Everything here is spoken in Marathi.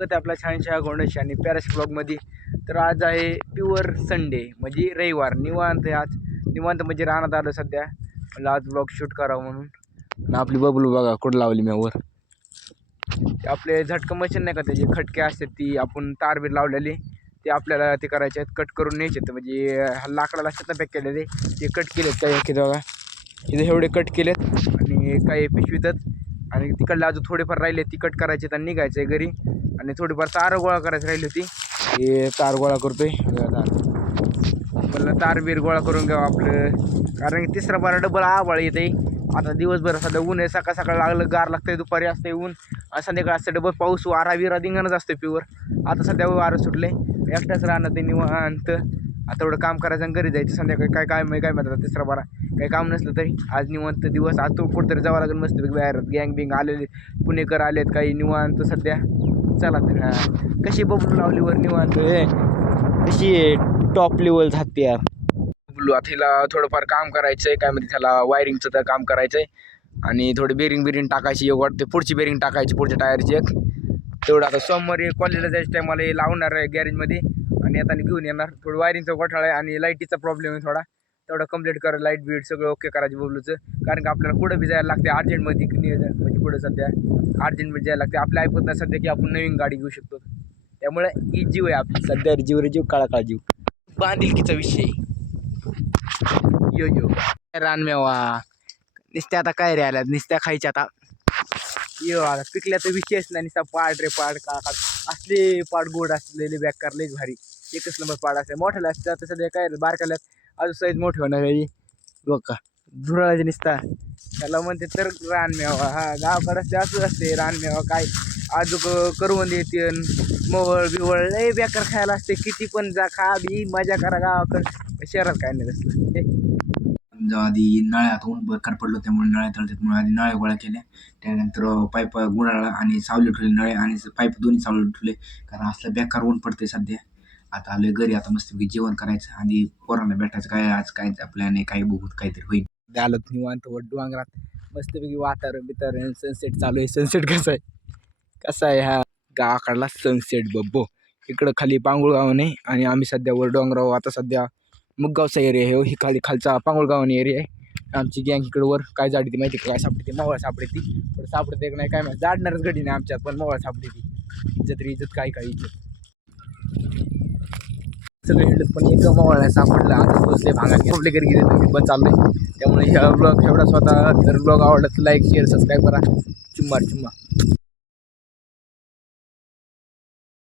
ते आपला छानशा गोंडश आणि पॅराश ब्लॉगमध्ये. तर आज आहे प्युअर संडे म्हणजे रविवार. निवांत आज निवांत म्हणजे रानात आलो सध्या. मला आज ब्लॉग शूट करावं म्हणून. आणि आपली बबलू बघा कुठं लावली मी वर. आपले झटकं मशीन नाही का, त्याचे खटके असतात ती आपण तारबीर लावलेली ते आपल्याला ते करायचे आहेत. कट करून न्यायचे आहेत म्हणजे लाकडाला शेता पॅक केलेले ते कट केलेत. काही की बघा इथे एवढे कट केलेत आणि काही पिशवीतच. आणि तिकडला अजून थोडेफार राहिले ती कट करायचे आणि निघायचं आहे घरी. आणि थोडीफार तार गोळा करायची राहिली होती, हे तार गोळा करतोय. मला तार बीर गोळा करून घ्यावं आपलं, कारण की तिसरा बारा डबल आभाळ येते. आता दिवसभर सध्या ऊन आहे, सकाळ सकाळ लागलं गार लागतंय, दुपारी असते ऊन, संध्याकाळ असतं डबल पाऊस, वारा बिरा धिंगाणच असतं प्युअर. आता सध्या वारं सुटले, एकटाच राहणं ते निवांत. आता एवढं काम करायचं आणि घरी जायचं संध्याकाळी. काय म्हणतात तिसरा बारा काही काम नसलं तरी आज निवांत दिवस. आज तो कुठंतरी जावं लागेल मस्त बाहेर. गँग बिंग आलेले पुणेकर आलेत काही निवांत सध्या. चला तर कशी बबलू लावलीवर निवांत कशी टॉप लेवल झाते यार बबलू. आता हिला थोडंफार काम करायचं आहे, काय म्हणते त्याला वायरिंगचं तर काम करायचं आहे. आणि थोडी बेरिंग टाकायची एक वाटते, पुढची बेरिंग टाकायची पुढच्या टायरची एक. तेवढं आता सोमवारी कॉलेजला जायचं टायमाला हे लावणार आहे गॅरेजमध्ये आणि आता घेऊन येणार. थोडं वायरिंगचा घोटाळा आहे आणि लाईटीचा प्रॉब्लेम आहे थोडा, तेवढा कंप्लीट करा. लाईट बीट सगळं ओके करायचं बबलूचं, कारण की आपल्याला कुठं बी जायला लागते अर्जंटमध्ये म्हणजे पुढं सध्या अर्जंटमध्ये जायला लागते. आपल्या ऐकत नाही सध्या की आपण नवीन गाडी घेऊ शकतो. त्यामुळे ही जीव आहे आपली सध्या, जीव काळा जीव. बांधिलकीचा विषय यो रानमेवा नुसत्या आता काय रे आल्या नुसत्या खायच्या आता. यो आता पिकल्या तर विषयच नाही, नुसता पाड रे पाड काढ असले पाड गोड असलेले बेकार लईच भारी. एकच नंबर पाड असते, मोठ्याला असते. आता सध्या काय बारकाल्यात अजून साईज मोठी होणार आहे बघ का, झुरळाचे निसता त्याला म्हणते तर रानमेवा. हा गावाकडं जास्त असते रानमेवा. काय अजून करवंद येते, मोवळ बिवळ लय बेकार खायला असते. किती पण जा खा बी मजा करा गावाकडं, शहरात काय नाही तसलं. आधी नळ्यात ऊन बेकार पडलं त्यामुळे नळ्या तळतात, म्हणून आधी नळ्या गोळा केल्या. त्यानंतर पाईप गुंडाळला आणि सावली ठेवले नळे आणि पाईप दोन्ही सावली ठेवले, कारण असलं बेकार ऊन पडते सध्या. आता आलोय घरी, आता मस्तपैकी जेवण करायचं आणि पोरांना भेटायचं. काय आज काय प्लॅन आहे, काही बघूत काहीतरी होईल. आलं निवांत डोंगरात मस्तपैकी वातावरण बितावरण, सनसेट चालू आहे. सनसेट कसा आहे हा गावाकडला सनसेट बब्बो. इकडं खाली पांगुळगावाने आणि आम्ही सध्या वर डोंगरावर. आता सध्या मुगगावचा एरिया आहे, ही खालचा पांगुळगावाने एरिया आहे. आमची गँग इकडं वर काय जाडी माहिती काय सापडते, मोवळ सापडते. पण सापडते नाही काय माहिती, जाडणारच घडी नाही आमच्यात, पण मोवळ सापडते. इज्जत रे इज्जत, काय इज्जत सगळे हिंडत पण एक मोवळ नाही सापडला. आता बसले भागात आपल्या घरी गेले तर मी पण चाललोय. त्यामुळे ह्या ब्लॉग एवढा स्वतः. जर ब्लॉग आवडला तर लाईक शेअर सबस्क्राईब करा. चुम्मा.